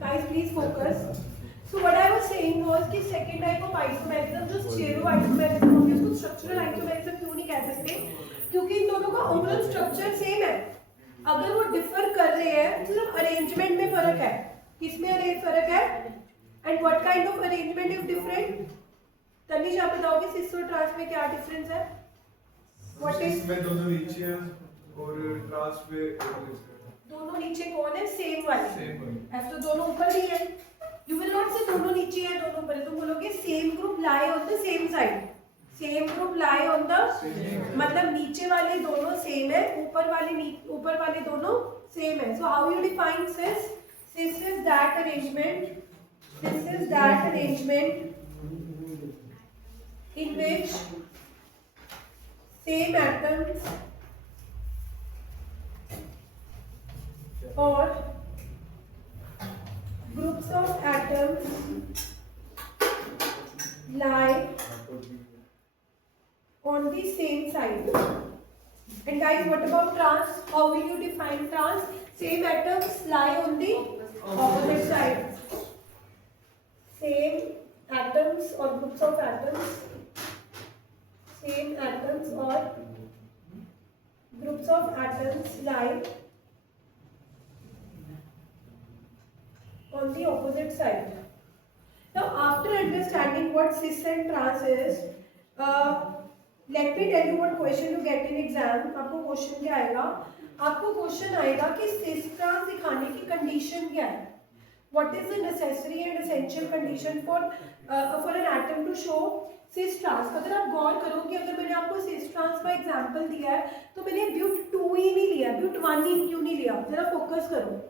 Guys, please focus. So what I was saying was कि second type of isomerism जो stereo isomerism होगी उसको structural isomerism क्यों नहीं कह सकते? क्योंकि इन दोनों का overall structure same है. अगर वो differ कर रहे हैं सिर्फ arrangement में फर्क है. किसमें फर्क है? And what kind of arrangement is different? Tanish आप बताओगे सिस और ट्रांस में क्या डिफरेंस है? What is? इसमें दोनों नीचे हैं और ट्रांस पे दोनों नीचे कौन है? सेम वाले. सेम वाले. ऐसे तो दोनों ऊपर ही है. You will not say दोनों नीचे हैं दोनों ऊपर है. तुम बोलोगे same group lie on the same side. Same group lie on the मतलब नीचे वाले दोनों सेम है, ऊपर वाले दोनों सेम है. So how you define cis? Cis is that arrangement. Cis is that arrangement in which same atoms or groups of atoms lie on the same side. And guys, what about trans? How will you define trans? Same atoms lie on the opposite side. Same atoms or groups of atoms. Same atoms or groups of atoms lie on the opposite side. Now, after understanding what cis and trans is, let me tell you what question you get in exam. आपको question क्या आएगा? आपको question आएगा कि cis trans दिखाने की condition क्या है? What is the necessary and essential condition for an atom to show cis trans? अगर आप गौर करो कि अगर मैंने आपको cis trans का एग्जांपल दिया है तो मैंने ब्यूट 2 ही नहीं लिया, ब्यूट 1 ही क्यों नहीं लिया? जरा फोकस करो.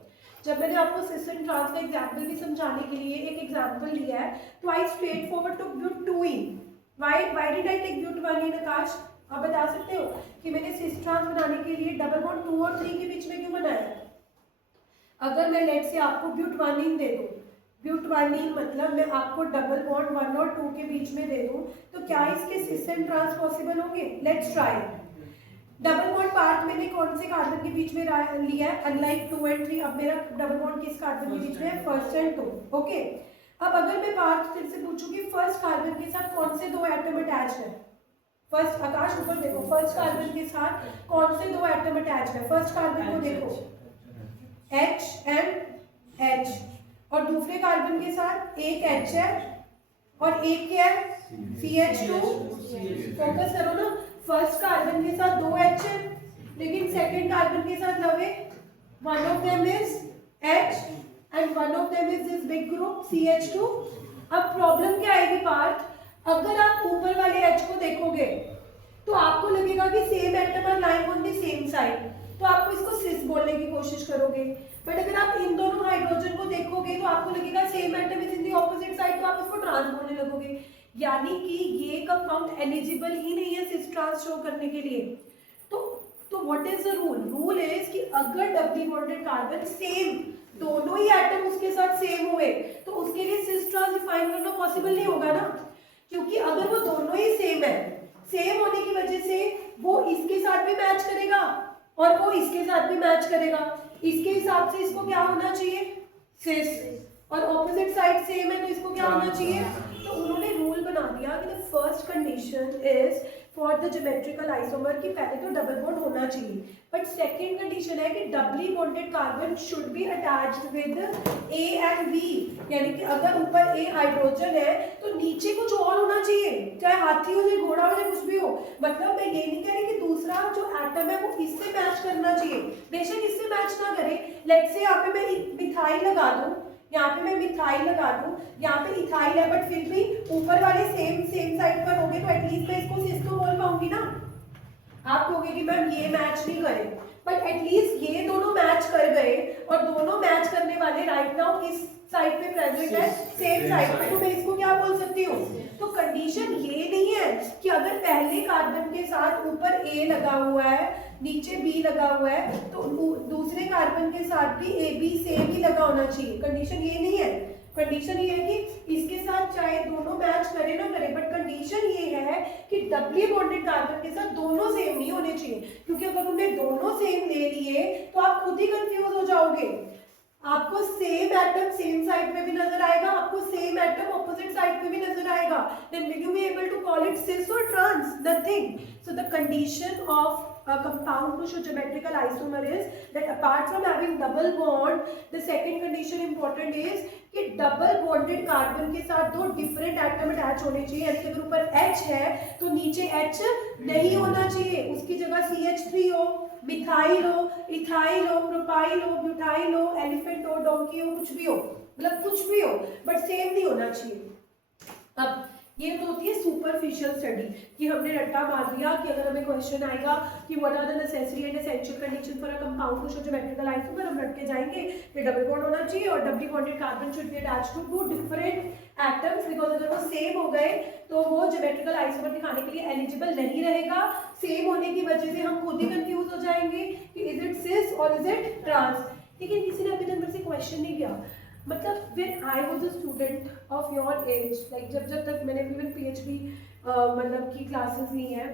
जब मैंने आपको cis and trans का एग्जांपल भी समझाने के लिए एक एग्जांपल लिया है तो I straightforward to but 2 ही. Why did I take but 1 ही? नकाश आप बता सकते हो कि मैंने cis trans बनाने के लिए डबल बॉन्ड 2 और 3 के बीच में क्यों बनाया? अगर मैं लेट से आपको ब्यूट 1 ही दे दूं, ब्यूट 1 ही मतलब मैं आपको डबल बॉन्ड 1 और 2 के बीच में दे दूं तो क्या इसके cis and trans पॉसिबल होंगे? Let's try. Double bond part मैंने कौन से कार्बन के बीच में लिया है? अनलाइक 2 और 3. अब मेरा डबल बॉन्ड किस कार्बन के बीच में है? First and 2. ओके. अब अगर मैं पार्ट फिर से पूछूं कि फर्स्ट कार्बन के साथ कौन से दो एटम अटैच है? फर्स्ट आकाश ऊपर देखो, फर्स्ट कार्बन के साथ कौन से दो एटम अटैच है? फर्स्ट कार्बन को देखो H एंड H और दूसरे कार्बन के साथ एक H है और एक क्या है? CH2. फोकस करो ना. फर्स्ट कार्बन के साथ दो H है लेकिन सेकंड कार्बन के साथ लवे one of them is H and one of them is this big group CH2. अब प्रॉब्लम क्या आएगी पार्थ? अगर आप ऊपर वाले H को देखोगे तो आपको लगेगा कि same atom are lying on the same side तो आपको इसको सिस बोलने की कोशिश करोगे. बट अगर आप इन दोनों हाइड्रोजन को देखोगे तो आपको लगेगा same atom is in the opposite side तो आप इसको ट्रांस बोलने लगोगे. यानी कि ये कंपाउंड एलिजिबल ही नहीं है सिस ट्रांस शो करने के लिए. तो what is the rule? Rule is कि अगर डबली बॉन्डेड कार्बन सेम दोनों ही एटम उसके साथ सेम हुए तो उसके लिए सिस ट्रांस डिफाइन करना पॉसिबल नहीं होगा ना. क्योंकि अगर वो दोनों ही सेम है, सेम होने की वजह से वो इसके साथ भी मैच करेगा और वो इसके साथ भी मैच करेगा. इसके हिसाब से इसको क्या होना चाहिए? सिस. और ऑपोजिट साइड सेम है तो इसको क्या होना चाहिए? तो उन्होंने रूल बना दिया कि the first condition is for the geometrical isomer कि पहले तो डबल बॉन्ड होना चाहिए. बट सेकंड कंडीशन है कि डबली bonded carbon should be attached with A and B. यानी कि अगर ऊपर A हाइड्रोजन है तो नीचे कुछ और होना चाहिए, चाहे हाथी हो चाहे घोड़ा हो चाहे कुछ भी हो. मतलब मैं ये नहीं कह रही कि दूसरा जो एटम है वो इससे मैच करना चाहिए. बेशक इससे मैच ना करे. लेट्स से यहाँ पे मैं मिथाइल लगा दूं, यहाँ पे मैं मिथाइल लगा दूं, यहाँ पे इथाइल है बट फिर भी ऊपर वाले सेम साइड पर होंगे तो एटलीस्ट मैं इसको सिस तो बोल पाऊंगी ना. आप कहोगे कि मैम ये मैच नहीं करे बट एटलीस्ट ये दोनों मैच कर गए और दोनों मैच करने वाले राइट नाउ किस साइड पे प्रेजेंट है? सेम साइड पे. तो मैं इसको क्या बोल सकती हूँ? तो कंडीशन ये नहीं है कि अगर पहले कार्बन के साथ ऊपर A लगा हुआ है नीचे B लगा हुआ है तो दूसरे कार्बन के साथ भी AB सेम ही लगा होना चाहिए. कंडीशन ये नहीं है. कंडीशन ये है कि इसके साथ चाहे दोनों मैच करे ना करे बट कंडीशन ये है कि डबली बॉन्डेड कार्बन के साथ दोनों सेम नहीं होने चाहिए. क्योंकि अगर तुमने दोनों सेम ले लिए तो आप खुद ही कंफ्यूज हो जाओगे. आपको सेम एटम सेम साइड पे भी नजर आएगा, आपको सेम एटम ऑपोजिट साइड पे भी नजर आएगा, then will you be able to call it cis or trans? Nothing. So the condition of a compound to show geometrical isomer is that apart from having double bond, the second condition important is कि double bonded carbon के साथ दो different atom attach होने चाहिए। यानी कि अगर ऊपर H है तो नीचे H नहीं होना चाहिए, उसकी जगह CH3 हो, मिथाइल हो, इथाइल हो, प्रोपाइल हो, ब्यूटाइल हो, एलिफेंट हो, डोंकी हो, कुछ भी हो, मतलब कुछ भी हो, बट सेम नहीं होना चाहिए। अब ये तो होती है सुपरफिशियल स्टडी कि हमने रट्टा मार दिया कि अगर हमें क्वेश्चन आएगा कि what are the necessary and essential condition for a compound to show geometrical isomer, हम रट के जाएंगे कि डबल बॉन्ड होना चाहिए और doubly bonded carbon should be attached to two different atoms, because अगर वो सेम हो गए तो वो ज्योमेट्रिकल आइसोमर दिखाने के लिए एलिजिबल नहीं रहेगा। सेम होने की वजह से हम खुद ही कंफ्यूज हो जाएंगे कि इज इट सिस और इज इट ट्रांस। लेकिन किसी ने अभी तक मेरे से क्वेश्चन नहीं किया, मतलब when I was a student of your age, like जब तक मैंने इवन PhD मतलब की क्लासेस ली हैं,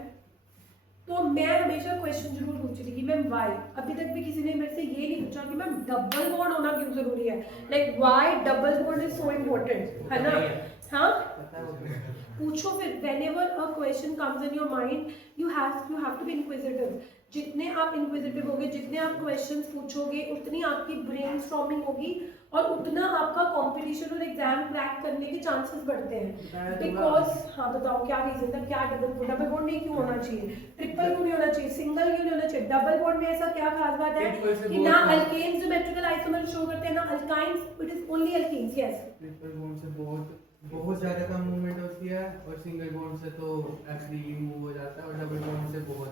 तो मैं हमेशा क्वेश्चन जरूर पूछती थी कि मैम वाई। अभी तक भी किसी ने मेरे से ये नहीं पूछा कि मैम डबल बॉन्ड होना क्यों जरूरी है, like why double bond is so important, है ना? हाँ, पूछो फिर। whenever a question comes in your mind, you have to be inquisitive. जितने आप इनक्विजिटिव होगे, जितने आप क्वेश्चंस पूछोगे, उतनी आपकी ब्रेनस्टॉर्मिंग होगी और उतना आपका कंपटीशन और एग्जाम क्रैक करने के चांसेस बढ़ते हैं। बिकॉज हाँ बताओ क्या रीजन था, क्या डबल बॉन्ड नहीं क्यों होना चाहिए, ट्रिपल क्यों नहीं होना चाहिए, सिंगल क्यों नहीं होना चाहिए? डबल बॉन्ड में ऐसा क्या खास बात है कि ना अल्केन्स ज्योमेट्रिकल आइसोमर शो करते हैं, ना alkynes, it is only alkenes. Yes, triple bond से बहुत ज्यादा कम मूवमेंट होती है और सिंगल बॉन्ड से तो फ्रीली मूव हो जाता है और डबल बॉन्ड से बहुत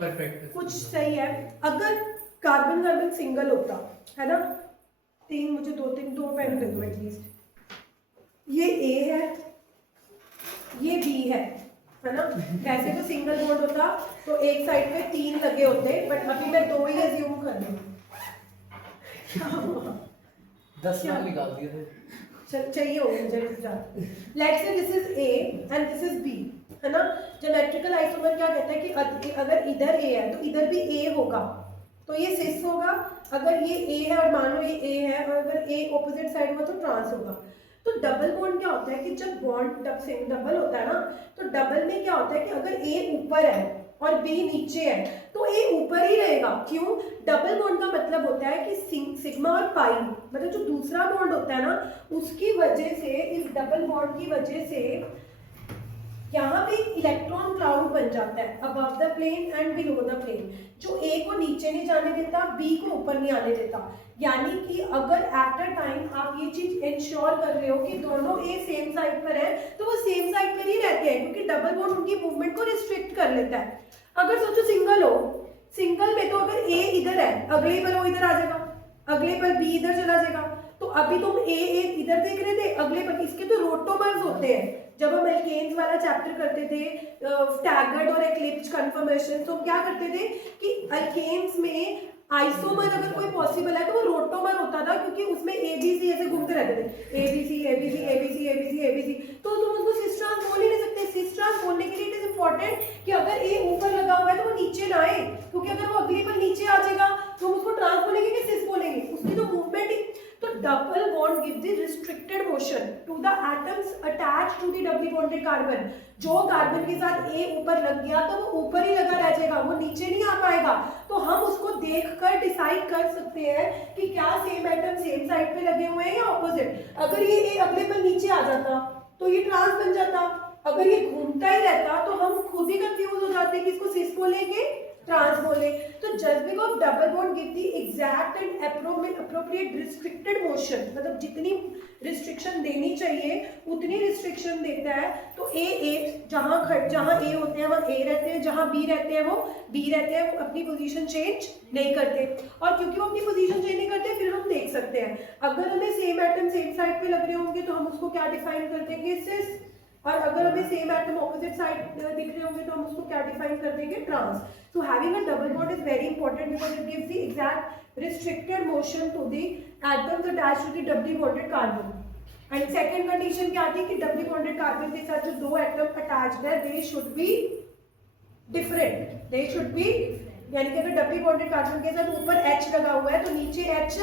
परफेक्ट कुछ सही है। अगर कार्बन कार्बन सिंगल होता है ना, तीन मुझे दो पेन दे दो एटलीस्ट, ये A है, ये B है ना? ऐसे तो सिंगल बॉन्ड होता तो एक साइड पे 3 लगे होते, बट अभी मैं 2 ही अज्यूम कर रही हूँ। 10 मार्क निकाल दिए थे। चाहिए होगा मुझे। Let's say this is A and this is B, है ना? ज्योमेट्रिकल आइसोमर क्या कहता है कि अगर इधर A है तो इधर भी A होगा, तो ये सिस होगा। अगर ये A है और मान लो ये A है और अगर A ऑपोजिट साइड हुआ तो ट्रांस होगा। तो डबल बॉन्ड क्या होता है कि जब बॉन्ड डबल होता है ना, तो डबल में क्या होता है कि अगर A ऊपर है और B नीचे है तो A ऊपर ही रहेगा। क्यों? डबल बॉन्ड का मतलब होता है कि सिग्मा और पाई, मतलब जो दूसरा बॉन्ड होता है ना, उसकी वजह से, इस डबल बॉन्ड की वजह से यहाँ पे इलेक्ट्रॉन क्लाउड बन जाता है above the plane and below the plane, जो A को नीचे नहीं जाने देता, B को ऊपर नहीं आने देता। यानी कि अगर एट अ टाइम आप ये चीज इंश्योर कर रहे हो कि दोनों A सेम साइड पर है, तो वो सेम साइड पर ही रहते हैं, क्योंकि डबल बॉन्ड उनकी मूवमेंट को रिस्ट्रिक्ट कर लेता है। अगर सोचो सिंगल हो, सिंगल में तो अगर A इधर है, अगले पल वो इधर आ जाएगा, अगले पल B इधर चला जाएगा। तो अभी तुम A इधर देख रहे थे, अगले पल इसके तो रोटोमर्स होते हैं। जब हम एल्केन्स वाला चैप्टर करते थे, स्टैगर्ड और एक्लिप्स कन्फर्मेशन, तो क्या करते थे कि एल्केन्स में आइसोमर अगर कोई पॉसिबल है तो वो रोटोमर होता था, क्योंकि उसमें ABC ऐसे घूमते रहते थे, ABC ABC ABC ABC ABC। तो तुम उसको सिस ट्रांस बोल ही नहीं सकते। सिस ट्रांस बोलने के लिए इट इज इंपॉर्टेंट कि अगर A ऊपर लगा हुआ है तो वो नीचे ना आए, क्योंकि अगर वो अगली पर नीचे आ जाएगा तो हम उसको ट्रांस बोलेंगे कि सिस बोलेंगे, उसकी तो मूवमेंट ही। तो double bond gives the restricted motion to the atoms attached to the doubly bonded carbon. जो कार्बन के साथ A ऊपर लग गया तो वो ऊपर ही लगा रह जाएगा, वो नीचे नहीं आ पाएगा। तो हम उसको देखकर डिसाइड कर सकते हैं कि क्या सेम एटम सेम साइड पे लगे हुए हैं या ऑपोजिट। अगर ये A अगले पर नीचे आ जाता तो ये ट्रांस बन जाता, अगर ये घूमता ही रहता तो हम खुद ही कंफ्यूज हो जाते कि इसको सिस बोलेंगे ट्रांस बोले। तो just because double bond give the exact and appropriate restricted motion, मतलब जितनी रिस्ट्रिक्शन देनी चाहिए उतनी रिस्ट्रिक्शन देता है। तो जहाँ A होते हैं वहाँ A रहते हैं, जहाँ B रहते हैं वो B रहते हैं, वो अपनी पोजीशन चेंज नहीं करते। और क्योंकि वो अपनी पोजीशन चेंज नहीं करते, फिर हम देख सकते हैं अगर हमें सेम एटम सेम साइड पे लग रहे होंगे तो हम उसको क्या डिफाइन कर देंगे, सिस। और अगर हमें सेम एटम ऑपोजिट साइड दिख रहे होंगे तो हम उसको क्या डिफाइन कर देंगे, trans. So having a double bond is very important because it gives the exact restricted motion to the atoms attached to the doubly bonded carbon. And second condition क्या थी कि डबली बॉन्डेड कार्बन के साथ जो दो atom attached है they should be different, यानी कि अगर डबली बॉन्डेड कार्बन के साथ ऊपर H लगा हुआ है तो नीचे H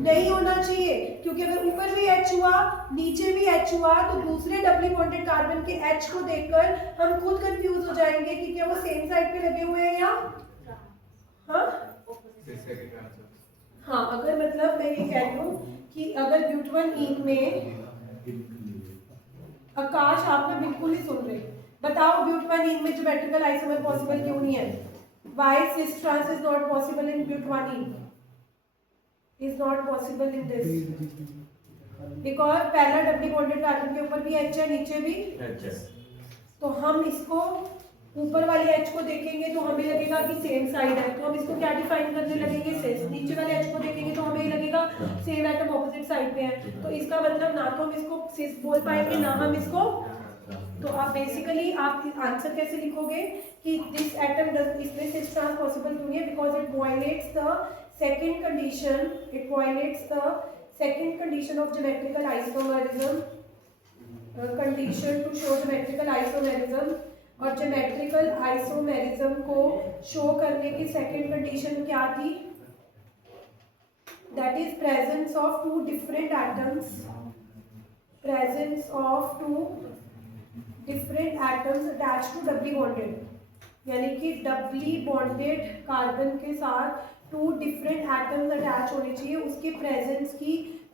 नहीं होना चाहिए, क्योंकि अगर ऊपर भी H हुआ नीचे भी H हुआ तो दूसरे डबली बॉन्डेड कार्बन के H को देखकर हम खुद कंफ्यूज हो जाएंगे कि क्या वो सेम साइड पे लगे हुए हैं या हाँ हाँ। अगर मतलब मैं ये कह दूं कि अगर ब्यूटान इन में आकाश आप ना बिल्कुल ही सुन रहे, बताओ ब्यूटान इन में ज्योमेट्रिकल आइसोमर पॉसिबल क्यों नहीं है? Why cis trans is not possible in butadiene? Is not possible in this because पहला डबली बॉन्डेड कार्बन के ऊपर भी H है नीचे भी H है, तो हम इसको ऊपर वाले H को देखेंगे तो हमें लगेगा कि सेम साइड है, तो हम इसको क्या डिफाइन करने लगेंगे सिस। नीचे वाले H को देखेंगे तो हमें लगेगा सेम एटम ऑपोजिट साइड पे है, तो इसका मतलब ना तो हम इसको सिस बोल पाएंगे ना हम इसको। तो आप बेसिकली आप आंसर कैसे लिखोगे कि दिस एटम डज, इसमें सिस ट्रांस पॉसिबल क्यों नहीं है? Because it violets the second condition, it violates the second condition of geometrical isomerism, condition to show geometrical isomerism, और geometrical isomerism को show करने की second condition क्या थी? That is presence of two different atoms, presence of two different atoms attached to doubly bonded, यानी कि doubly bonded carbon के साथ टू डिफरेंट एटम्स अटैच होने चाहिए, उसके प्रेजेंस की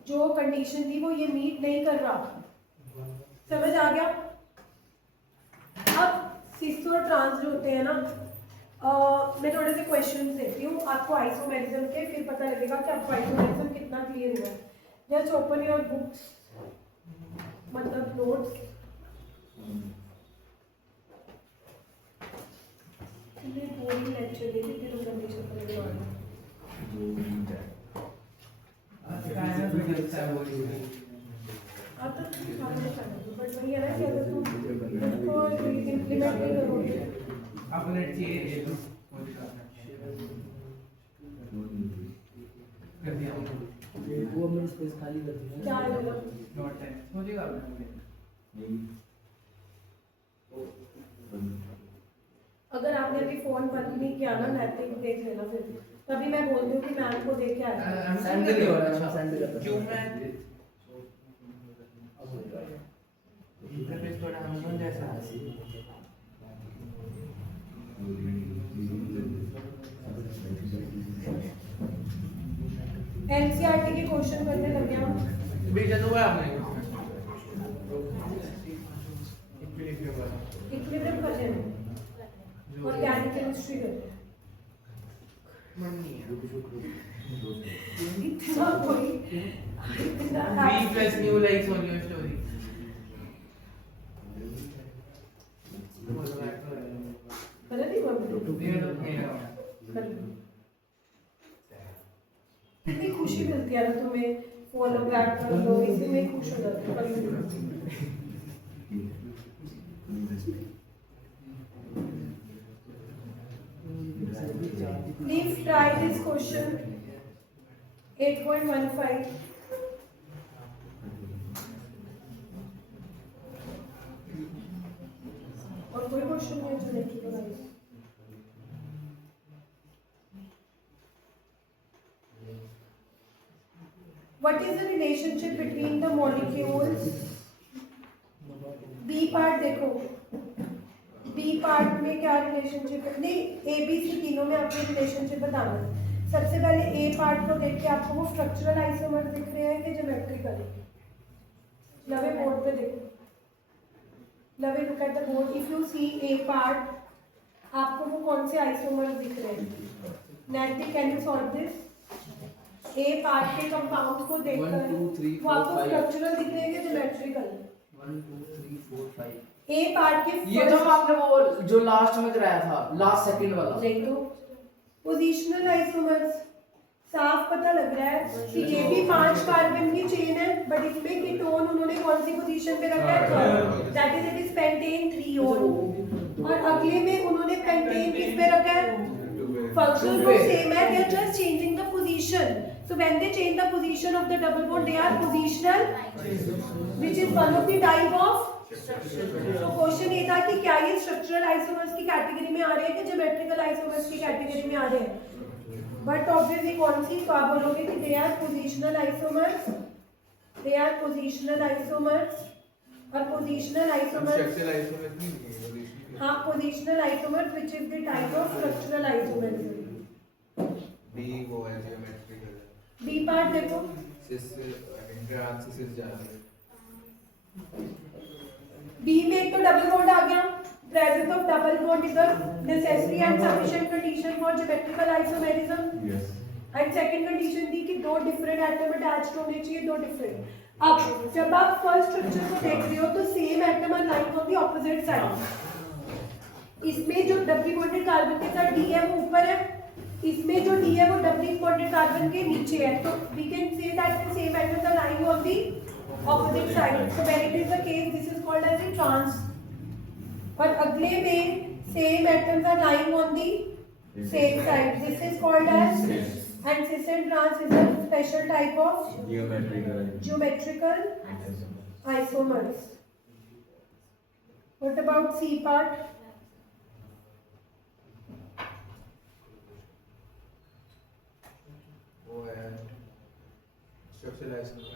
जो कंडीशन थी वो ये मीट नहीं कर रहा। समझ आ गया? अब सिस और ट्रांस जो होते हैं ना, मैं थोड़े से क्वेश्चन देती हूँ आपको आइसोमेरिज्म के, फिर पता लगेगा कि आपको आइसोमेरिज्म कितना क्लियर हुआ है। जस्ट ओपन योर बुक्स, मतलब नोट्स। पूरी लेक्चर देखिए फिर हम कंडीशन करेंगे। आप तक बट वही है ना कि अगर तुम इसको इम्प्लीमेंट नहीं करोगे अपने चाहिए कर दिया वो हमने स्पेस खाली कर दिया क्या है बोला नोट है हो जाएगा आपने। अगर आपने अभी फोन बंद नहीं किया ना नैतिक देख लेना, फिर तभी मैं बोलती हूँ कि मैम को देख के आया। सेंड कर दिया अच्छा सेंड कर क्यों मैं इंटरफेस थोड़ा अमेज़न जैसा है। एनसीईआरटी के क्वेश्चन करने लगे हम। डिवीजन हुआ आपने इक्विलिब्रियम कर रहे हैं और ऑर्गेनिक केमिस्ट्री कर रहे हैं। इतना कोई V plus new like solo story कर दी कितनी खुशी मिलती है ना तुम्हें, फॉलो बैक कर लो, इसी में खुश हो जाते हो। Please try this question 8.15. और कोई क्वेश्चन नहीं है geometrical ice. What is the relationship between the molecules? B part देखो, बी पार्ट में क्या रिलेशनशिप है? नहीं, ए बी सी तीनों में आपको रिलेशनशिप बताना है। सबसे पहले ए पार्ट को देख के आपको वो स्ट्रक्चरल आइसोमर दिख रहे हैं कि ज्योमेट्रिकल? लवे बोर्ड पे देखो, लवे look at the board. If you see A part, आपको वो कौन से आइसोमर दिख रहे हैं? Naitik, can you solve this? A part के कंपाउंड को देखकर वो आपको स्ट्रक्चरल दिख रहे हैं कि ज्योमेट्रिकल? 1 2 3 4 5 ए पार्ट के ये तो आपने वो जो लास्ट में कराया था, लास्ट सेकंड वाला। नहीं तो पोजीशनल आइसोमर्स साफ पता लग रहा है कि ये भी 5 कार्बन की चेन है, बट इसमें कीटोन उन्होंने कौन सी पोजीशन पे रखा है? That is it is pentane 3 और अगले में उन्होंने पेंटेन किस पे रखा है? फंक्शनल ग्रुप सेम है, they are just changing the position. So when they change the position of the double bond, they are positional, which is one of the type of। तो क्वेश्चन ये था कि क्या ये स्ट्रक्चरल आइसोमर्स की category में आ रहे हैं कि ज्योमेट्रिकल आइसोमर्स की कैटेगरी में आ रहे हैं? बट ऑब्वियसली कौन सी आप बोलोगे कि they are positional isomers, they are positional isomers, और पोजिशनल आइसोमर्स, स्ट्रक्चरल आइसोमर नहीं है। हाँ positional isomers which is the type of structural isomerism. B वो है ज्योमेट्रिकल। बी पार्ट देखो, सिस इंट्रांसिस जा रहा है। बी में एक तो डबल बॉन्ड आ गया, presence of double bond is a necessary and sufficient condition for geometrical isomerism. And second condition थी कि दो डिफरेंट एटम अटैच्ड होने चाहिए, दो डिफरेंट। अब जब आप फर्स्ट स्ट्रक्चर को देख रहे हो तो same atom are lying on the opposite side. इसमें जो डबली बॉन्डेड कार्बन के साथ डी है वो ऊपर है, इसमें जो डी है वो डबली बॉन्डेड कार्बन के नीचे है, तो we can say that the same atoms are lying on the opposite side. So when it is the case, this is called as a trans. और अगले में same atoms are lying on the same side. This is called as, and cis and trans is a special type of geometrical isomers. What about C part? वो है structural isomer.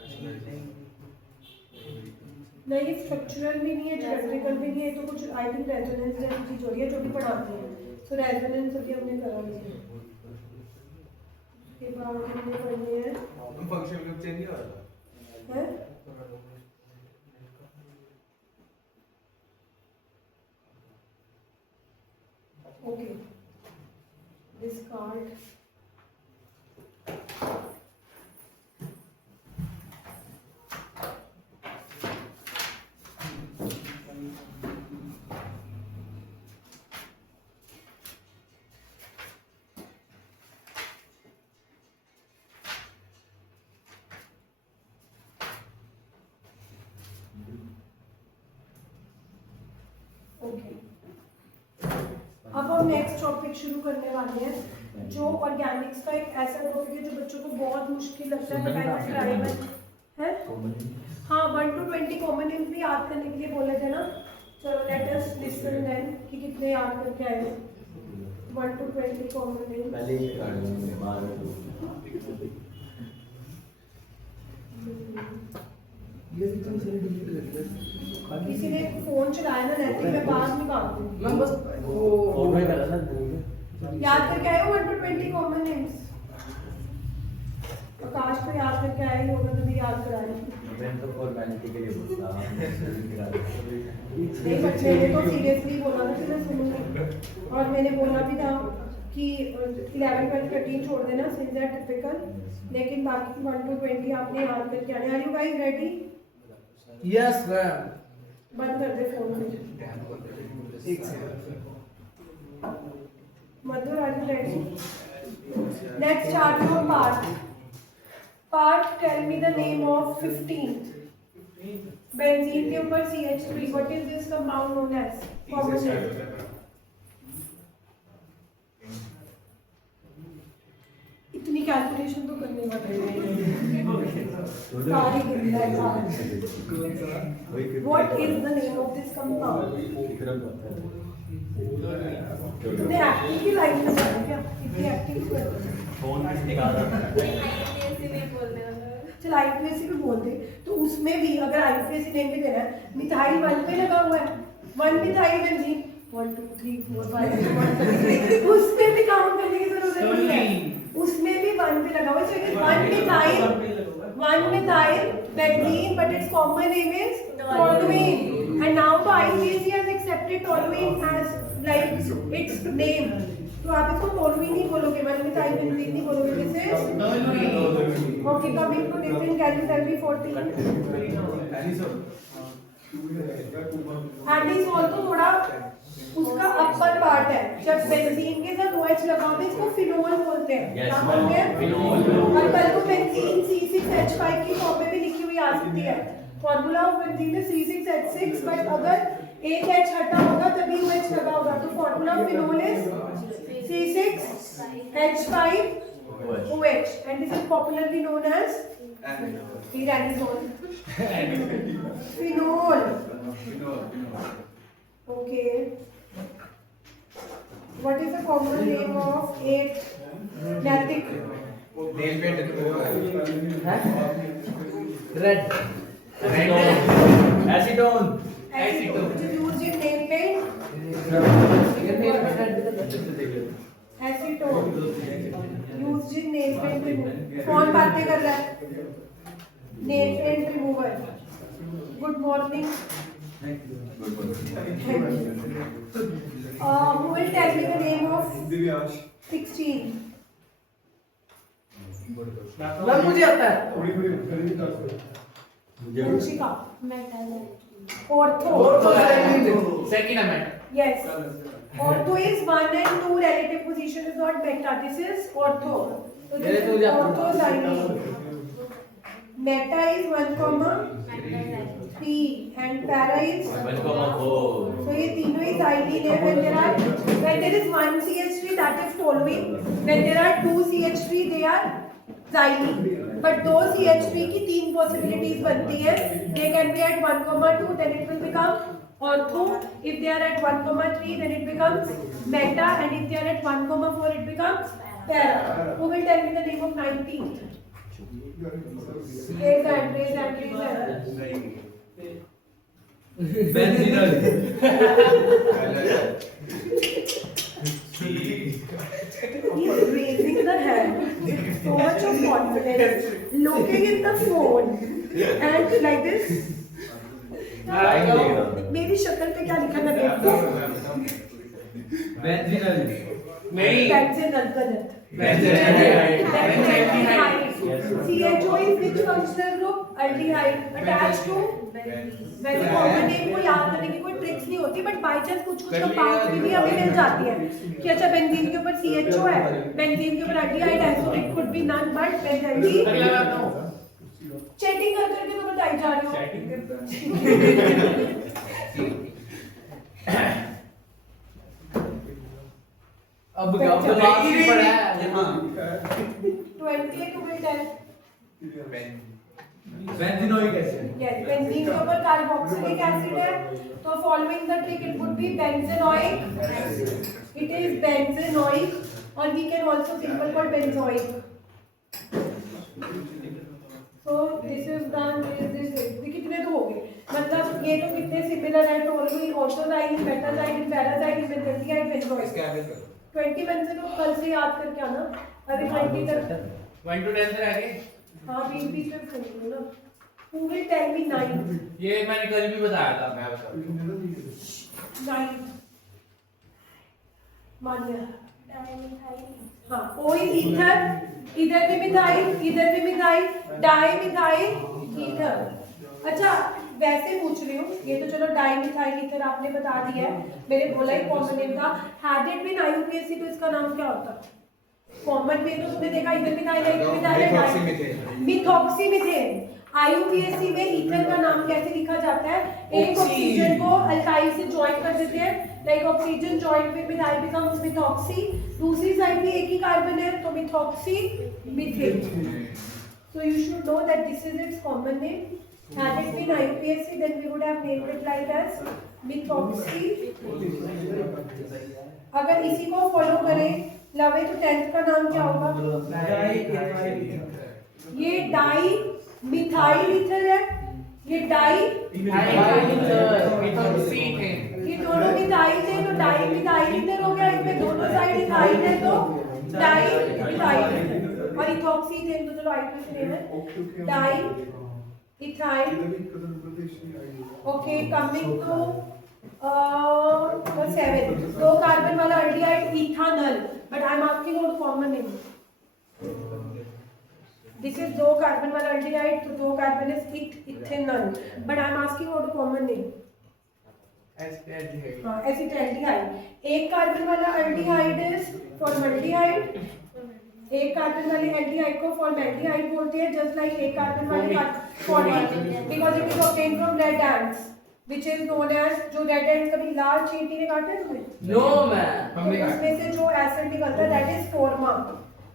नहीं structural भी नहीं है, geometrical भी नहीं है, तो कुछ आई थिंक रेजोनेंस जैसी चीज हो रही है जो भी पढ़ाते हैं। सो रेजोनेंस अभी हमने करा लिया, उसके बाद हमने पढ़नी है फंक्शनल ग्रुप चेंज नहीं हो रहा है ओके डिस्कार्ड। अब हम नेक्स्ट टॉपिक शुरू करने वाले हैं जो ऑर्गेनिक्स का एक ऐसा टॉपिक है जो बच्चों को बहुत मुश्किल लगता है है। हाँ 1 to 20 कॉमन नेम्स भी याद करने के लिए बोले थे ना, चलो लेट अस लिसन देन कि कितने याद करके आए। 1 to 20 कॉमन नेम्स। किसी ने फोन चलाया ना रहते मैं बाहर निकाल दूंगी। मैं बस वो याद करके आए हो 1 to 20 कॉमन नेम्स? आकाश को याद करके आए ही होगा, तभी याद कराए। मैं तो फॉर्मेलिटी के लिए बोलता हूं। नहीं बट मैंने तो सीरियसली बोला था कि मैं सुनूंगी, और मैंने बोला भी था कि 11 12 13 छोड़ देना सिंस दैट टिपिकल, लेकिन बाकी 1 to 20 आपने याद करके आने। Are you guys ready? Yes ma'am. बंद कर दे फोन में। एक second Madhur are you ready? Let's start from part. Part tell me the name of 15th benzene के ऊपर CH3। What is this compound known as? Common name. इतनी calculation तो करनी पड़ेगी सारी what is the name of this compound? तुमने acting की line में जाना क्या? इतनी एक्टिंग कर चल आईपीएससी भी बोल दे, तो उसमें भी अगर आईपीएससी नेम भी देना है, मिथाइल 1 पे लगा हुआ है, 1 मिथाइल बेंजीन 1 2 3 4 5 उसमें भी काउंट करने की जरूरत नहीं है, उसमें भी 1 पे लगा हुआ है। So it is 1 methyl benzene but its common name is toluene, and now the IUPAC has accepted toluene as like its name. तो आप इसको टोलुइन ही बोलोगे, 1 मिथाइल बेंजीन नहीं बोलोगे। This is toluene. Okay coming to different can you tell me 14? Anisole तो थोड़ा उसका upper part है, जब बेंजीन के साथ OH लगाते हैं इसको फिनोल बोलते हैं। क्या बोलते हैं? और कल को बेंजीन C6H5 की फॉर्म में भी लिखी हुई आ सकती है। फॉर्मूला ऑफ बेंजीन है C6H6, बट अगर एक H हटा होगा तभी OH लगा होगा, तो formula of phenol is C6H5 OH, and this is popularly known as phenyl. Phenol. Okay. What is the common name of 8 Naitik nail paint red acetone Acetone. which is used in nail paint. Acetone used in nail paint remover. कौन बातें कर रहा है? Nail paint remover. Good morning. Thank you. Who will tell me the name of Divyansh 16? Ma'am मुझे आता है Vanshika. Ortho. Second amend Yes. Ortho is 1 and 2 relative position is not meta. This is ortho. So this is orthoxylene. Meta is 1,3 and para is 1,4 so ये तीनों ही xylene है. When there is one CH3 that is toluene. When there are two CH3 they are xylene. But दो CH3 की तीन possibilities बनती है. They can be at 1,2 then it will become ortho. If they are at 1,3 then it becomes meta and if they are at 1,4 it becomes para. Who will tell me the name of 19th? Raise hand. बेंजीनॉल He's raising the hand with so much of confidence, looking in the phone and like this. मेरी शक्ल पे क्या लिखा मैं देखती हूँ. बेंजीनॉल नहीं Benzene गलत. CHO is which functional group? Aldehyde attached to. वैसे कॉमन नेम को याद करने की कोई ट्रिक्स नहीं होती बट बाय चांस कुछ कंपाउंड में भी हमें मिल जाती है कि अच्छा बेंजीन के ऊपर CHO है, बेंजीन के ऊपर aldehyde है, so it could be none but benzene. Chatting कर करके तो बताई जा रही हो. अब क्या बाकी पड़ा है 28 will tell. Benzoic acid Yes, benzene के ऊपर carboxylic acid है तो following the trick it would be benzenoic. It is benzenoic or we can also simple called benzoic. So this is done. This कितने तो हो गए मतलब ये तो कितने सिमिलर है toluene orthoxylene metaxylene paraxylene benzene benzoic 20 benzene को कल से याद करके आना अभी 20 तक 1 to 10 से आगे हाँ बीच में सुनिए ना. Who will tell me 9? ये मैंने कल भी बताया था मैं बता 9 मान्य. हाँ O is ether. इधर भी मिथाइल डाईमिथाइल ईथर. अच्छा वैसे पूछ रही हूँ ये तो चलो डाईमिथाइल ईथर आपने बता दिया है मैंने बोला ही कॉमन नेम था. हैड इट बीन IUPAC तो इसका नाम क्या होता? कॉमन में तो तुमने देखा इधर मिथाइल है मिथॉक्सीमिथेन. IUPAC में ईथर का नाम कैसे लिखा जाता है? एक ऑक्सीजन को अल्काइल से ज्वाइन कर देते हैं like oxygen join with methyl becomes methoxy. दूसरी साइड भी एक ही कार्बन है तो methoxy methane. So you should know that this is its common name. Had it been IUPAC then we would have named it like as methoxy. अगर इसी को follow करें लवे तो 10th का नाम क्या होगा? ये डाई मिथाइल ईथर है ये डाई ये दोनों मिथाइल थे तो डाई मिथाइल ईथर हो गया. इसमें दोनों साइड इथाइल है तो डाई मिथाइल और इथॉक्सी थे तो चलो IUPAC नेम है di ethyl. Okay, coming to 7. दो कार्बन वाला aldehyde ethanol, but I am asking what common name. This is दो कार्बन वाला aldehyde, तो दो carbon is ethanol, but I am asking what common name. हाँ, acetaldehyde. एक carbon वाला aldehyde is formaldehyde. एक कार्बन वाले एल्डिहाइड को फॉर्मेल्डिहाइड बोलते हैं जस्ट लाइक एक कार्बन वाले because it is obtained from red ants which is known as जो रेड एंड्स कभी लाल चींटी ने काटे तुमने नो मैम तो उसमें से जो एसिड निकलता है दैट इज फॉर्मा.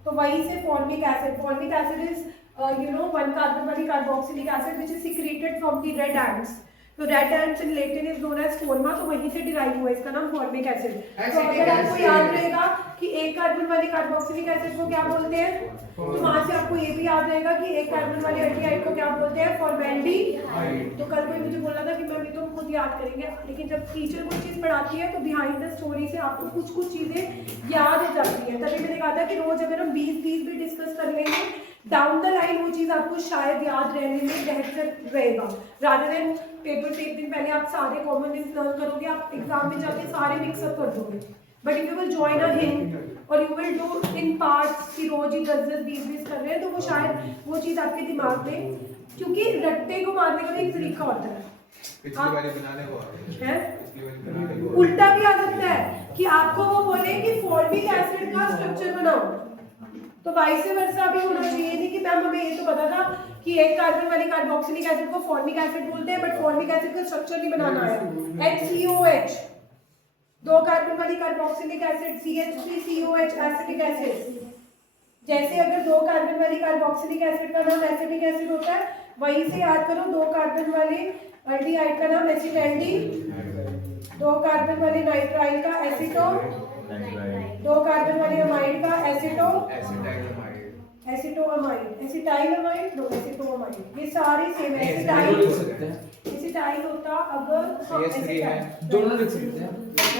तो वहीं से formic acid is one carbon वाली carboxylic acid which is secreted from the red ants. तो तो red singleton is known as फोर्मा, तो वहीं से डिराइव हुआ, इसका नाम फॉर्मिक एसिड। तो Acetic अगर आपको acid। याद रहेगा कि एक कार्बन वाले कार्बोक्सिलिक एसिड को क्या बोलते हैं, तो वहां से आपको ये भी याद रहेगा कि एक कार्बन वाले एल्डिहाइड को क्या बोलते हैं, फॉर्मेल्डिहाइड। तो कल कोई मुझे बोला था कि मैम ये तो खुद याद करेंगे, लेकिन जब टीचर कोई चीज पढ़ाती है तो बिहाइंड द स्टोरी से आपको कुछ कुछ चीजें याद हो जाती हैं। तभी मैंने कहा था कि रोज अगर हम 20 भी डिस्कस कर लेंगे, डाउन द लाइन वो चीज आपको शायद याद रहने में बेहतर रहेगा, रादर देन पेपर से एक दिन पहले आप सारे कॉमन नेम्स लर्न करोगे, आप एग्जाम में जाके सारे मिक्सअप कर दोगे। But if you will join a hint और you will do in parts कि रोज ही 10-20 कर रहे हैं, तो वो शायद वो चीज आपके दिमाग में, क्योंकि रट्टे को मारने का भी एक तरीका होता है, पिछली वाली बनाने को आ रही है। है? पिछली वाली बनाने को उल्टा भी आ सकता है कि आपको वो बोले कि फॉर्मिक एसिड का स्ट्रक्चर बनाओ, तो वाइस वर्सा भी होना चाहिए। नहीं कि मैम हमें ये तो पता था कि एक कार्बन वाली कार्बोक्सिलिक एसिड को फॉर्मिक एसिड बोलते हैं, बट फॉर्मिक एसिड का स्ट्रक्चर नहीं बनाना है। HCOH, दो कार्बन वाली carboxylic acid, CH3COH acetic acid. जैसे अगर दो कार्बन वाली कार्बोक्सिलिक एसिड का नाम एसिटिक एसिड होता है, वहीं से याद करो दो कार्बन वाले एल्डिहाइड का नाम एसिटैल्डिहाइड, दो कार्बन वाले नाइट्राइल का एसीटो, दो कार्बन वाले अमाइड का एसिटोअमाइड, एसिटाइलअमाइड, नो एसिटोअमाइड, ये सारे सेम है। एसिटाइल होता अगर दोनों लिख सकते हैं।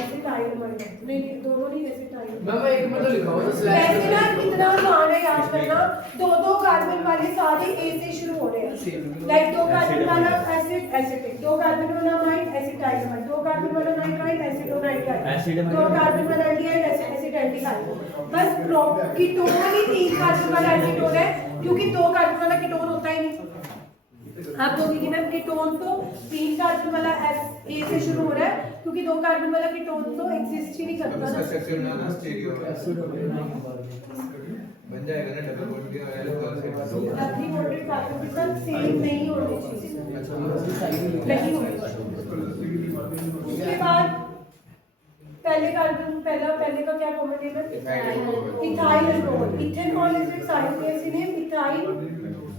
एसिटाइलअमाइड नहीं, दोनों नहीं एसिटाइल। मैम एक में तो लिखा हुआ था स्लैश वैसे ना कितना आसान है याद करना, दो कार्बन वाले सारे ए से शुरू हो रहे हैं, लाइक दो कार्बन वाला एसिड एसिटिक, दो कार्बन वाला अमाइड एसिटाइलअमाइड, दो कार्बन वाला नाइट्राइल एसिटोनाइट्राइल, दो कार्बन वाला एल्डिहाइड एसिटाल्डिहाइड। बस कीटोन ही 3 कार्बन वाला एसीटोन है, क्योंकि दो कार्बन वाला कीटोन होता ही नहीं। आप बोलोगे कि मैम कीटोन तो 3 कार्बन वाला ए से शुरू हो रहा है, क्योंकि दो कार्बन वाला कीटोन तो एग्जिस्ट ही नहीं करता ना। बन जाएगा ना डबल बॉन्ड के डबली बॉन्डेड कार्बन के साथ सेम नहीं होने चाहिए, नहीं होने। उसके बाद पहले का क्या कॉमन नेम है, ethyl alcohol. Ethanol is its scientific name ethyl.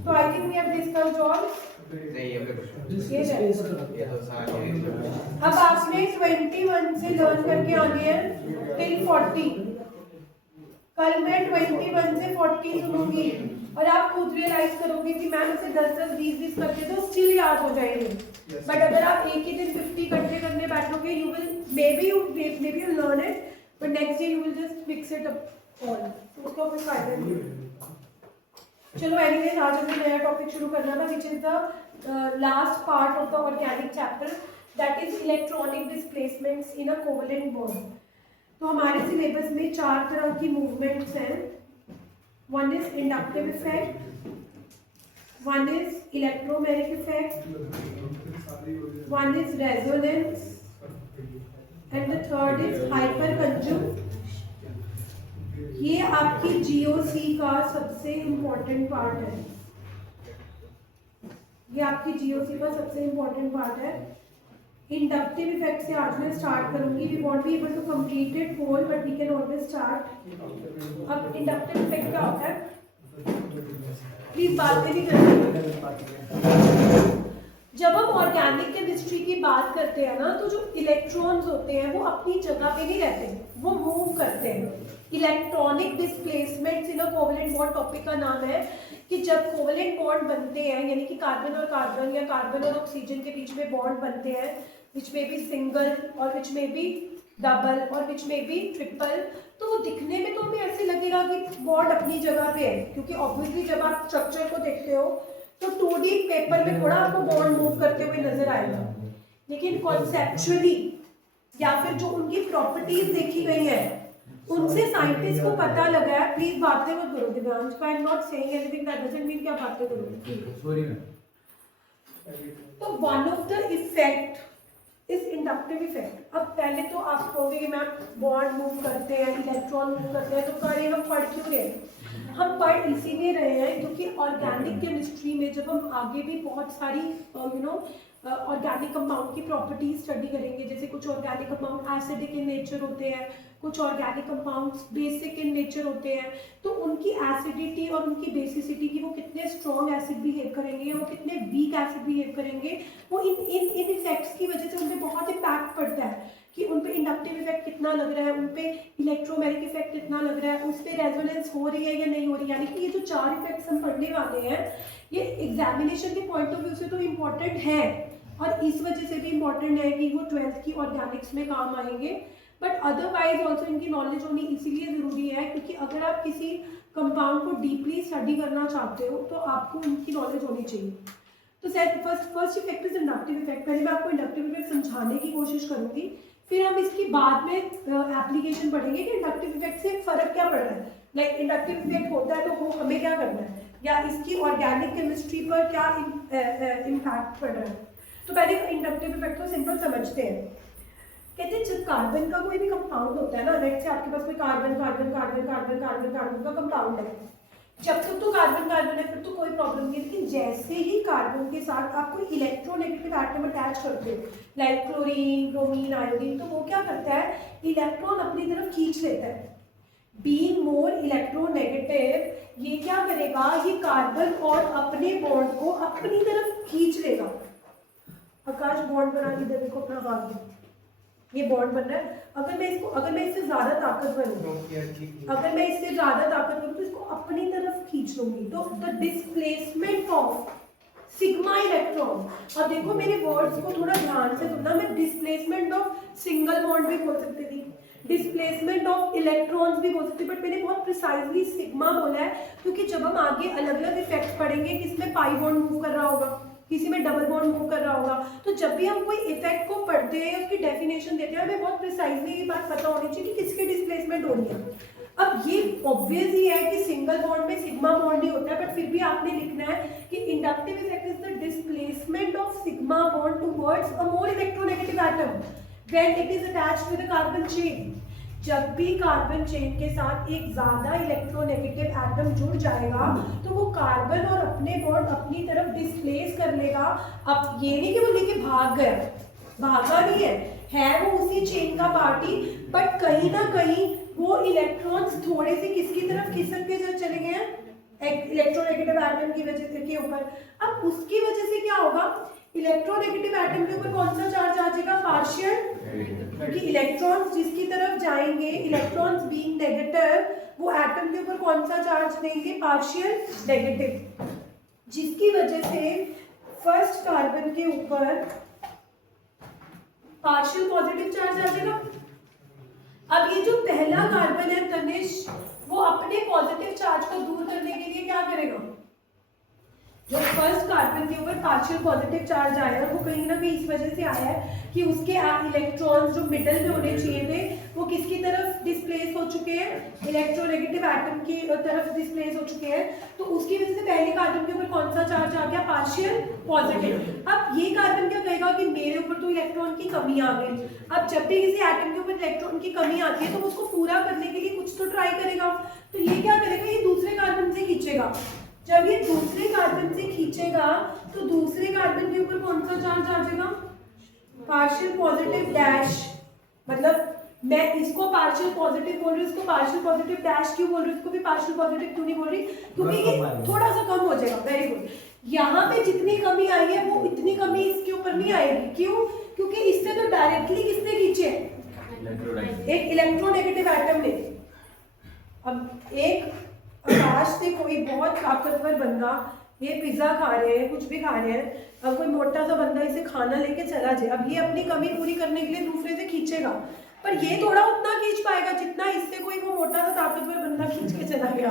तो I think we have discussed all. नहीं हमने कुछ ये है। ये तो सारे अब आपने 21 से लर्न करके आने हैं टिल 40। कल मैं 21 से 40 सुनूंगी और आप खुद रियलाइज करोगे कि मैम इसे 10-10, 20-20 करके तो स्टिल याद हो जाएंगे। बट अगर आप एक ही दिन 50 घंटे करने बैठोगे, you will maybe you learn it, but next day you will just mix it up all, तो उसका कोई फायदा नहीं है। चलो एनीवेज आज हमें नया टॉपिक शुरू करना था, which is the last part of the organic chapter, that is electronic displacements in a covalent bond। तो हमारे सिलेबस में 4 तरह की मूवमेंट्स हैं। One is inductive effect, one is electromagnetic effect, one is resonance, and the third is hyper consume. ये आपकी GOC का सबसे इम्पोर्टेंट पार्ट है, ये आपकी जीओसी का सबसे इम्पोर्टेंट पार्ट है। इंडक्टिव इफेक्ट से आज मैं स्टार्ट करूंगी। We won't be able to complete it whole, but we can always start. अब इंडक्टिव इफेक्ट क्या होता है, प्लीज बातें भी करें। जब हम ऑर्गेनिक केमिस्ट्री की बात करते हैं ना, तो जो इलेक्ट्रॉन्स होते हैं वो अपनी जगह पे नहीं रहते, वो मूव करते हैं। Electronic displacement in a covalent bond topic का नाम है कि जब कोवेलेंट बॉन्ड बनते हैं, यानी कि कार्बन और कार्बन या कार्बन और ऑक्सीजन के बीच में बॉन्ड बनते हैं, विच में भी सिंगल और विच में भी डबल और विच में भी ट्रिपल, तो वो दिखने में तो हमें ऐसे लगेगा कि बॉन्ड अपनी जगह पे है, क्योंकि ऑब्वियसली जब आप स्ट्रक्चर को देखते हो तो 2D पेपर में थोड़ा आपको बॉन्ड मूव करते हुए नजर आएगा, लेकिन कॉन्सेप्चुअली या फिर जो उनकी प्रॉपर्टीज देखी गई है उनसे साइंटिस्ट को पता लगा है। प्लीज बातें मत करो Divyansh, I am not saying anything that doesn't mean कि आप बातें करोगे। तो one of the effect is inductive effect. अब पहले तो आप कहोगे कि मैम बॉन्ड मूव करते हैं, इलेक्ट्रॉन मूव करते हैं, तो करें हम पढ़ क्यों रहे? हम पढ़ इसीलिए रहे हैं क्योंकि ऑर्गेनिक केमिस्ट्री में जब हम आगे भी बहुत सारी ऑर्गेनिक कंपाउंड की प्रॉपर्टीज स्टडी करेंगे, जैसे कुछ organic compound acidic in nature होते हैं, कुछ organic compounds basic in nature होते हैं, तो उनकी एसिडिटी और उनकी बेसिसिटी की, वो कितने स्ट्रॉन्ग एसिड बिहेव करेंगे, वो कितने वीक एसिड बिहेव करेंगे, वो इन इफेक्ट्स की वजह से उन पर बहुत इम्पैक्ट पड़ता है कि उन पे इंडक्टिव इफेक्ट कितना लग रहा है, उन पे इलेक्ट्रोमैग्नेटिक इफेक्ट कितना लग रहा है, उस पर रेजोनेंस हो रही है या नहीं हो रही है। यानी कि ये जो 4 इफेक्ट्स हम पढ़ने वाले हैं, ये एग्जामिनेशन के पॉइंट ऑफ व्यू से तो इम्पॉर्टेंट है और इस वजह से भी इम्पॉर्टेंट है कि वो 12th की ऑर्गेनिक्स में काम आएंगे, बट अदरवाइज ऑल्सो इनकी नॉलेज होनी इसीलिए ज़रूरी है क्योंकि अगर आप किसी कंपाउंड को डीपली स्टडी करना चाहते हो तो आपको उनकी नॉलेज होनी चाहिए। तो first effect is inductive effect. पहले मैं आपको इंडक्टिव इफेक्ट समझाने की कोशिश करूंगी, फिर हम इसकी बाद में एप्लीकेशन पढ़ेंगे कि इंडक्टिव इफेक्ट से फर्क क्या पड़ रहा है। लाइक इंडक्टिव इफेक्ट होता है तो वो हमें क्या करना है, या इसकी ऑर्गेनिक केमिस्ट्री पर क्या इम्पैक्ट पड़ रहा है। तो पहले इंडक्टिव इफेक्ट को सिंपल समझते हैं। कहते हैं जब कार्बन का कोई भी कंपाउंड होता है ना, लेट्स से आपके पास कोई carbon carbon carbon carbon carbon carbon का कंपाउंड है, जब तक तो कार्बन कार्बन है फिर तो कोई प्रॉब्लम नहीं, लेकिन जैसे ही कार्बन के साथ आप कोई इलेक्ट्रोनेगेटिव एटम अटैच करते हो, लाइक क्लोरीन, ब्रोमीन, आयोडीन, तो वो क्या करता है, इलेक्ट्रॉन अपनी तरफ खींच लेता है। बीइंग मोर इलेक्ट्रोनेगेटिव, ये क्या करेगा, ये कार्बन और अपने बॉन्ड को अपनी तरफ खींच लेगा। आकाश बॉन्ड बना के देखो अपना हाथ में, ये बॉन्ड बन रहा है। अगर मैं इससे ज्यादा ताकतवर हूँ, अगर मैं इससे ज्यादा ताकतवर हूँ तो इसको अपनी तरफ खींच लूंगी, तो the displacement of sigma electron. अब देखो मेरे वर्ड्स को थोड़ा ध्यान से सुनना, मैं डिस्प्लेसमेंट ऑफ सिंगल बॉन्ड भी बोल सकती थी, डिस्प्लेसमेंट ऑफ इलेक्ट्रॉन्स भी बोल सकती, बट मैंने बहुत प्रिसाइजली सिग्मा बोला है क्योंकि जब हम आगे अलग अलग इफेक्ट पढ़ेंगे, किसमें पाई बॉन्ड मूव कर रहा होगा, किसी में डबल बॉन्ड मूव कर रहा होगा, तो जब भी हम कोई इफेक्ट को पढ़ते हैं, उसकी डेफिनेशन देते हैं, हमें बहुत प्रिसाइजली ये बात पता होनी चाहिए कि किसकी डिस्प्लेसमेंट हो रही है। अब ये ऑब्वियस ही है कि सिंगल बॉन्ड में सिग्मा बॉन्ड ही होता है, बट फिर भी आपने लिखना है कि inductive effect is the displacement of sigma bond towards a more electronegative atom when it is attached to the carbon chain. जब भी कार्बन चेन के साथ एक ज्यादा इलेक्ट्रोनेगेटिव एटम जुड़ जाएगा तो वो कार्बन और अपने बॉन्ड अपनी तरफ डिस्प्लेस कर लेगा। अब ये नहीं कि वो लेके भाग गया, भागा नहीं है वो उसी चेन का पार्ट ही, बट कहीं ना कहीं वो इलेक्ट्रॉन्स थोड़े से किसकी तरफ खिसक के चले गए हैं, इलेक्ट्रोनेगेटिव एटम की वजह के ऊपर। अब उसकी वजह से क्या होगा, इलेक्ट्रोनेगेटिव एटम के ऊपर कौन सा चार्ज आ जाएगा, पार्शियल, क्योंकि इलेक्ट्रॉन्स जिसकी तरफ जाएंगे, इलेक्ट्रॉन्स बीइंग नेगेटिव, वो एटम के ऊपर कौन सा चार्ज देंगे, पार्शियल नेगेटिव, जिसकी वजह से फर्स्ट कार्बन के ऊपर पार्शियल पॉजिटिव चार्ज आ जाएगा। अब ये जो पहला कार्बन है तनिष, वो अपने पॉजिटिव चार्ज को दूर करने के लिए क्या करेगा, जो फर्स्ट कार्बन के ऊपर पार्शियल पॉजिटिव चार्ज आया है, वो कहीं ना कहीं इस वजह से आया है कि उसके इलेक्ट्रॉन्स जो मिडल में होने चाहिए थे वो किसकी तरफ डिस्प्लेस हो चुके हैं, इलेक्ट्रोनेगेटिव एटम की तरफ डिस्प्लेस हो चुके हैं। तो उसकी वजह से पहले कार्बन के ऊपर कौन सा चार्ज आ गया, पार्शियल पॉजिटिव। अब ये कार्बन क्या कहेगा कि मेरे ऊपर तो इलेक्ट्रॉन की कमी आ गई। अब जब भी किसी एटम के ऊपर इलेक्ट्रॉन की कमी आती है तो उसको पूरा करने के लिए कुछ तो ट्राई करेगा, तो ये क्या करेगा, ये दूसरे कार्बन से खींचेगा। जब ये दूसरे कार्बन से खींचेगा तो दूसरे कार्बन के ऊपर कौन सा चार्ज आ जाएगा, पार्शियल पॉजिटिव डैश। मतलब मैं इसको पार्शियल पॉजिटिव बोल रही हूँ, इसको पार्शियल पॉजिटिव डैश क्यों बोल रही हूँ, इसको भी पार्शियल पॉजिटिव क्यों नहीं बोल रही, क्योंकि ये थोड़ा सा कम हो जाएगा। Very good. यहाँ पे जितनी कमी आई है वो इतनी कमी इसके ऊपर नहीं आएगी। क्यों, क्योंकि इससे तो डायरेक्टली किसने खींचे, एक इलेक्ट्रोनेगेटिव एटम ने। अब एक आकाश से कोई बहुत ताकतवर बंदा, ये पिज्जा खा रहे हैं, कुछ भी खा रहे हैं, अब कोई मोटा सा बंदा इसे खाना लेके चला जाए, अब ये अपनी कमी पूरी करने के लिए दूसरे से खींचेगा, पर ये थोड़ा उतना खींच पाएगा जितना इससे कोई वो मोटा सा ताकतवर बंदा खींच के चला गया।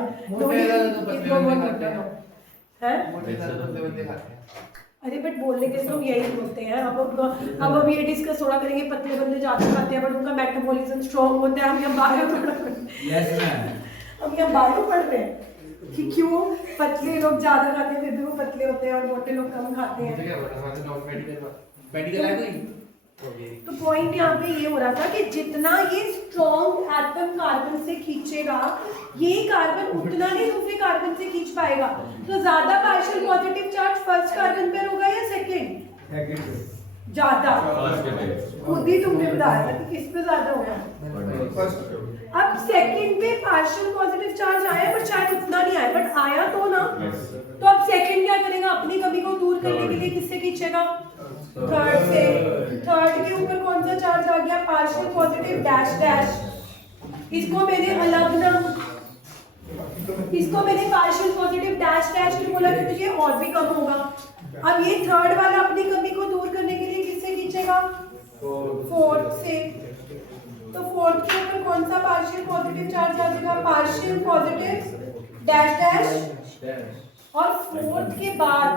अरे बट बोलने के तो यही बोलते हैं। अब हम ये डिस्कस थोड़ा करेंगे, पतले बंदे ज्यादा खाते हैं बट उनका मेटाबॉलिज्म स्ट्रॉन्ग होता है। हम यहाँ बायो पढ़ रहे हैं कि क्यों पतले लोग ज्यादा खाते हैं फिर भी वो पतले होते हैं और मोटे लोग कम खाते हैं। तो पॉइंट यहाँ पे ये हो रहा था कि जितना ये स्ट्रॉन्ग एटम कार्बन से खींचेगा, ये कार्बन उतना नहीं दूसरे कार्बन से खींच पाएगा। तो ज्यादा partial positive charge first carbon पर होगा या सेकेंड, ज्यादा, फर्स्ट पे खुद ही तुमने बताया था कि किस पे ज्यादा होगा। अब सेकंड पे पार्शियल पॉजिटिव चार्ज आया बट शायद उतना नहीं आया, बट आया तो ना। तो अब सेकंड क्या करेगा, अपनी कमी को दूर करने के लिए किससे खींचेगा, थर्ड से। थर्ड के ऊपर कौन सा चार्ज आ गया, पार्शियल पॉजिटिव डैश डैश। इसको मैंने अलग ना, इसको मैंने पार्शियल पॉजिटिव डैश डैश क्यों बोला, क्योंकि ये और भी कम होगा। अब ये थर्ड वाला अपनी कमी को दूर करने के लिए किससे खींचेगा, फोर्थ से। तो फोर्थ के ऊपर कौन सा पार्शियल पॉजिटिव चार्ज आ जाएगा, पार्शियल पॉजिटिव डैश डैश। और फोर्थ के बाद,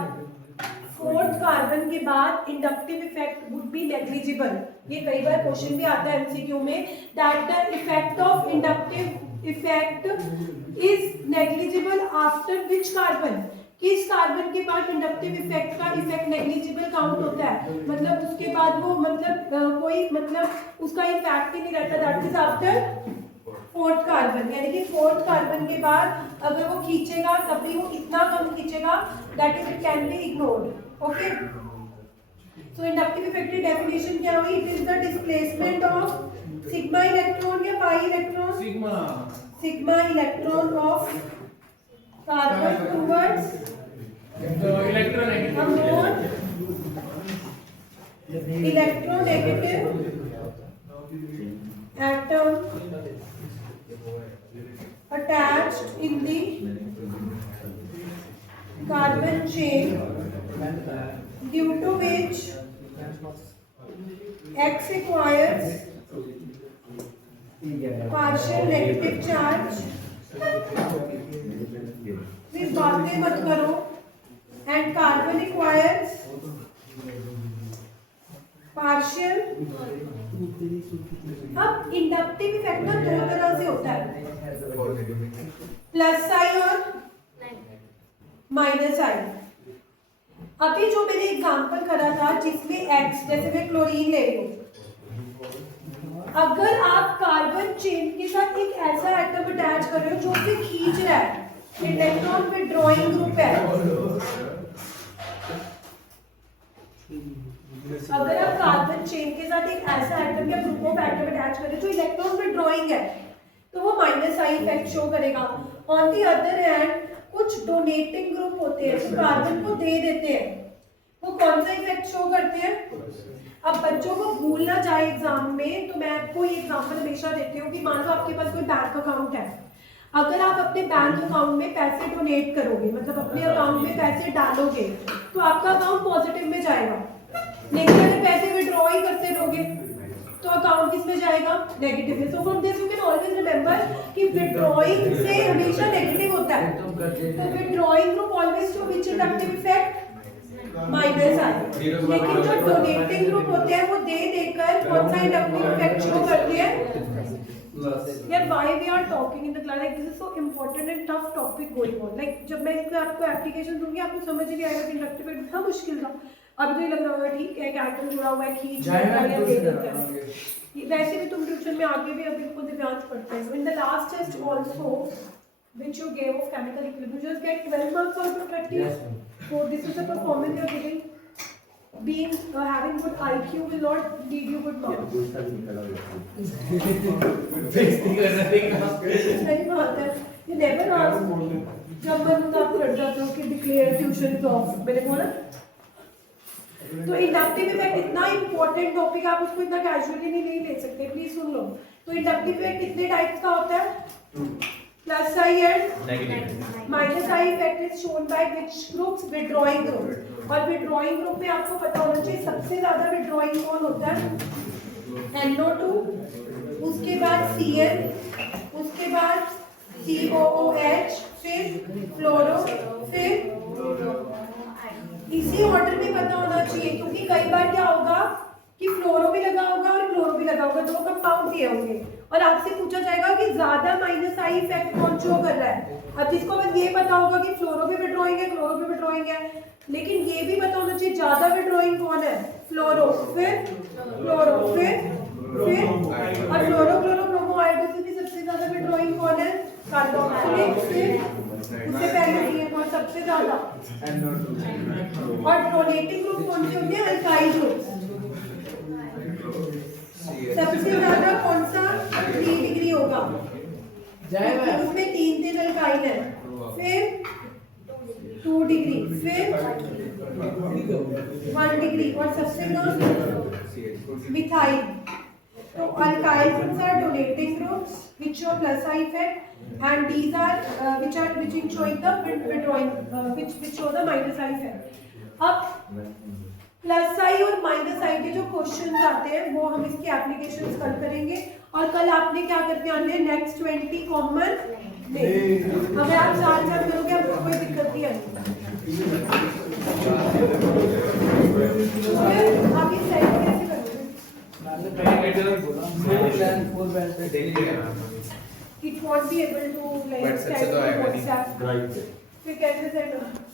फोर्थ कार्बन के बाद inductive effect would be negligible. ये कई बार क्वेश्चन भी आता है एमसीक्यू में, that the effect of inductive effect is negligible after which carbon, किस कार्बन के बाद इंडक्टिव इफेक्ट का इफेक्ट नेग्लिजिबल काउंट होता है, मतलब उसके बाद वो मतलब कोई मतलब उसका इफेक्ट ही नहीं रहता, that is after fourth carbon. यानी कि फोर्थ कार्बन के बाद अगर वो खींचेगा तभी वो इतना कम खींचेगा, that is it can be ignored. Okay, so inductive effect की डेफिनेशन क्या हुई, it is the displacement of sigma electron या pi electron, sigma electron of carbon towards electronegative atom attached in the carbon chain, due to which X acquires partial negative charge। Please बातें मत करो। And carbon acquires partial. अब inductive effect ना दो तरह से होता है, प्लस साइन और माइनस साइन। अभी जो मैंने एग्जांपल करा था जिसमें एक्स, जैसे मैं क्लोरीन ले रही हूँ, अगर आप कार्बन चेन के साथ एक ऐसा एटम अटैच कर रहे हो जो उसे खींच रहा है, इलेक्ट्रॉन विड्रॉइंग ग्रुप है, अगर आप कार्बन चेन के साथ एक ऐसा एटम या ग्रुप ऑफ एटम अटैच करें जो इलेक्ट्रॉन विड्रॉइंग है, तो वो माइनस आई इफेक्ट शो करेगा। ऑन दी अदर हैंड कुछ डोनेटिंग ग्रुप होते हैं जो कार्बन को दे देते हैं, वो कौन सा इफेक्ट शो करते हैं। अब बच्चों को भूल ना जाए एग्जाम में, तो मैं आपको ये एग्जाम्पल हमेशा देती हूँ कि मान लो आपके पास कोई बैंक अकाउंट है, अगर आप अपने बैंक अकाउंट में पैसे डोनेट करोगे, मतलब अपने अकाउंट में पैसे डालोगे, तो आपका अकाउंट पॉजिटिव में जाएगा। लेकिन अगर पैसे विड्रॉ ही करते रहोगे तो अकाउंट किस में जाएगा, नेगेटिव में। So from this you can always remember कि विड्रॉइंग से हमेशा नेगेटिव होता है। तो withdrawing group always show which inductive effect, minus I. लेकिन जो डोनेटिंग ग्रुप होते हैं वो दे देकर कौन सा इंडक्टिव इफेक्ट शो करते हैं। यार why we are talking in the class, like this is so important and tough topic going on, like जब मैं इसका आपको एप्लीकेशन दूंगी आपको समझ नहीं आएगा कि इंडक्टिव इफेक्ट इतना मुश्किल था। अभी तो ये लग रहा होगा ठीक है, एटम जुड़ा हुआ है, खींच रहा है, दे देता है। वैसे भी तुम ट्यूशन में आगे भी अभी खुद दिव्यांश पढ़ते हैं। In the last test also which you gave of chemical equilibrium, you just get 12 marks out of 30. Yes, so this is the performance you are giving. Being having good IQ will not lead you good marks. सही बात है। You never ask जब मैं आप कर जाते हो कि declare tuition is off, मैंने बोला। तो इंडक्टिव इफेक्ट इतना इंपॉर्टेंट टॉपिक, आप उसको इतना कैजुअली नहीं ले सकते, प्लीज सुन लो। तो इंडक्टिव इफेक्ट कितने टाइप्स का होता है, plus I and minus I effect is shown by which groups, withdrawing group. और विड्रॉइंग ग्रुप में आपको पता होना चाहिए सबसे ज्यादा विड्रॉइंग कौन होता है, NO2, उसके बाद Cl, उसके बाद COOH, फिर फ्लोरो, फिर इसी ऑर्डर में पता होना चाहिए, क्योंकि कई बार क्या होगा कि फ्लोरो भी लगा होगा और क्लोरो भी लगा होगा, दो कंपाउंड दिए होंगे और आपसे पूछा जाएगा कि ज्यादा माइनस आई इफेक्ट कौन शो कर रहा है। अब जिसको बस ये पता होगा कि फ्लोरो भी विड्रॉइंग है, क्लोरो भी विड्रॉइंग है, लेकिन ये भी पता होना चाहिए ज्यादा विड्रॉइंग कौन है, फ्लोरो, फिर फ्लोरो, फिर और फ्लोरो क्लोरो ब्रोमो आयोडो से भी सबसे ज्यादा विड्रॉइंग कौन है, कार्बोक्सिलिक, फिर उससे पहले दिए कौन सबसे ज्यादा, और डोनेटिंग ग्रुप कौन से होते हैं, अल्काइल ग्रुप। जय मैम। उसमें 3 अल्काइल है, फिर 2 डिग्री, फिर 1 डिग्री, और सबसे कम मिथाइल। तो alkyl groups are donating groups which show plus I effect, and these are which showing the withdrawing which show the minus I effect. अब प्लस आई और माइनस आई के जो क्वेश्चन आते हैं वो हम इसके एप्लीकेशंस कल करेंगे, और कल आपने क्या करके आने हैं, नेक्स्ट 20 कॉमन नहीं, अगर आप साथ साथ करोगे आपको कोई दिक्कत नहीं आएगी। फिर आप ये सेट कैसे करोगे? It won't be able to like WhatsApp से send तो to आएगा नहीं। WhatsApp। Right. फिर कैसे सेट होगा?